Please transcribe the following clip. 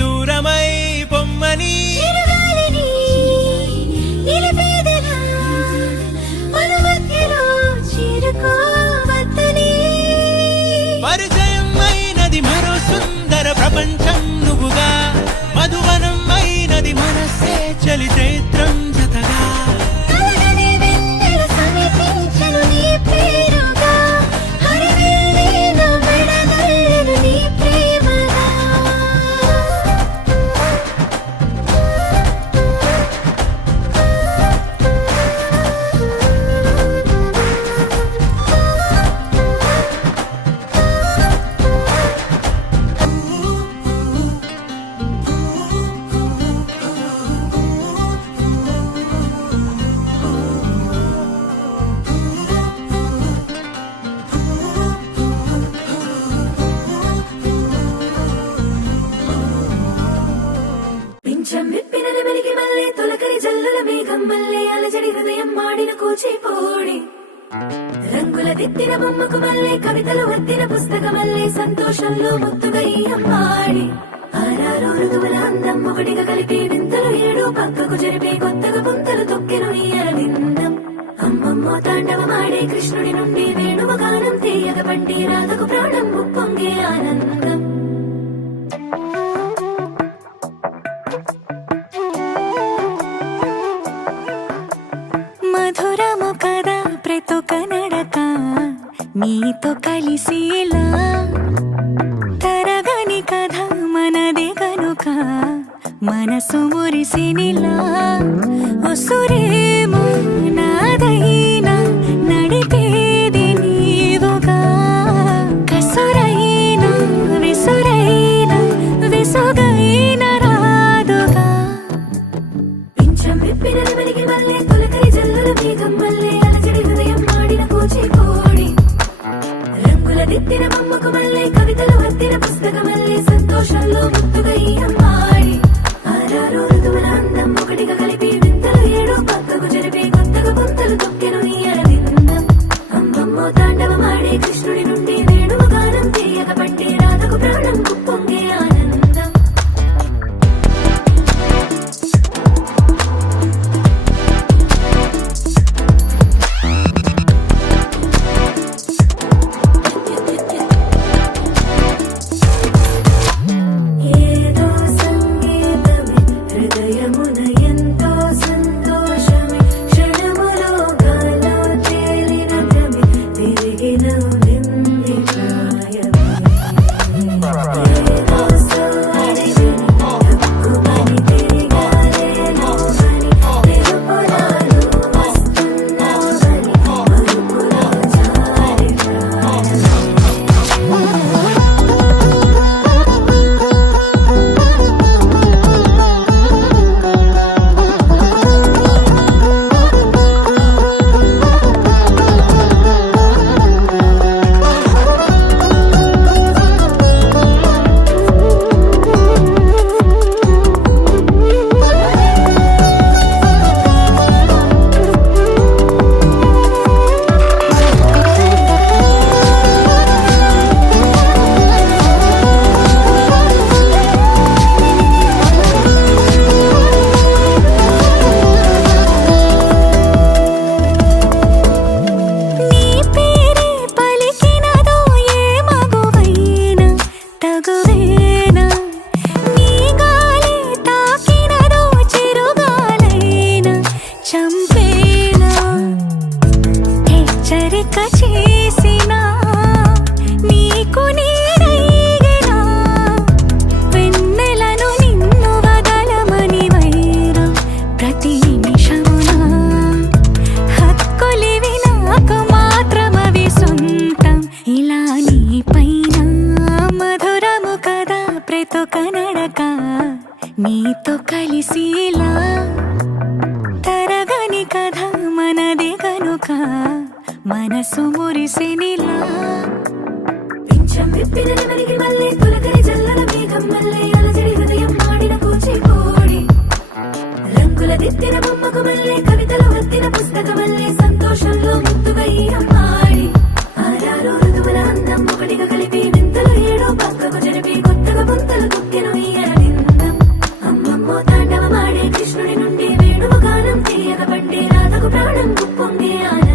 దూరమై పొమ్మని పరిచయం అయినది మరో సుందర ప్రపంచం నువ్వుగా మధువనం అయినది మనస్సే చలి చైత్రం జతగా అలజడి హృదయం మాడిన కూచిపూడి రంగుల దిద్దిన బొమ్మకు మల్లే కవితలు వద్దిన పుస్తకమల్లే సంతోషంలో ముద్దుగా అమ్మాడి ఆరారు ఋతువుల అందం ఒకటిగా కలిపి వింతలు ఏడు పక్కకు జరిపే కొత్తగా పుంతలు తొక్కెను ఈ అరవిందం అమ్మమ్మో తాండవమాడే కృష్ణుడి నుండి వేణువ గానం తీయగ పండి రాధకు ప్రాణం ఉప్పొంగే ఆనందం మధురము కదా ప్రతొక నడక నీతో కలిసేలా తరగని కథ మనదే కనుక మనసు మురిసినిలా ఉసురేమో నాదైనా నడిపేది నీవుగా కసురైనా విసురైనా విసుగైన రాదుగా పింఛం విప్పిన వెలిగి మల్లే తొలకరి జల్లుల మేఘం మల్లే అలజడి హృదయం మాడిన కూచిపూడి రంగుల దిద్దిన బొమ్మకు మల్లే కవితలు వద్దిన పుస్తకమల్లే సంతోషంలో ముద్దుగా అమ్మాడి ఆరారు ఋతువుల అందం ఒకటిగా కలిపి వింతలు ఏడు పక్కకు జరిపే కొత్తగా పుంతలు తొక్కెను ఈ అరవిందం అమ్మమ్మో తాండవమాడే కృష్ణుడి నుండి వేణువ గానం తీయగ పట్టి రాధకు ప్రాణం ఉప్పొంగే ఆనందం ఏదో సంగీతమే హృదయమున ఎంతో సంతోషమే క్షణములో గాలో తేలిన భ్రమే తిరిగిన వింది ప్రాయమే ఏదో సోడి విని తక్కువని తిరిగాలేను అని నిలుపులాలు వస్తున్నావని మరుపులో జారి ప్రాయమే నీ పేరే పలికినదో ఏ మగువైనా తగువేనా నీ గాలి తాకినదో చిరుగాలైనా చంపేనా హెచ్చరిక చేసినా నీకు నీడైనా వెన్నెలను నిన్ను వదలమని వైరం ప్రతి నిమిషమునా హక్కులివి నాకు మాత్రమవి సొంతం ఇలా నీ పైన మధురము కదా ప్రతొక నడక నీతో కలిసేలా తరగని కథ మనదే కనుక మనసు మురిసినిలా పింఛం విప్పిన వెలిగి మల్లే తొలకరి జల్లుల మేఘం మల్లే అలజడి హృదయం మాడిన కూచిపూడి రంగుల దిద్దిన బొమ్మకు మల్లే కవితలు వద్దిన పుస్తకమల్లే సంతోషంలో ముద్దుగా అమ్మాడి ఆరారు ఆరు ఋతువుల అందం ఒకటిగా కలిపి వింతలు ఏడు పక్కకు జరిపి కొత్తగా పుంతలు తొక్కెను ఈ అరవిందం. అమ్మమ్మో తాండవమాడే కృష్ణుడి నుండి వేణువు గానం తీయగ పట్టే రాధకు ప్రాణం ఉప్పొంగే ఆనందం.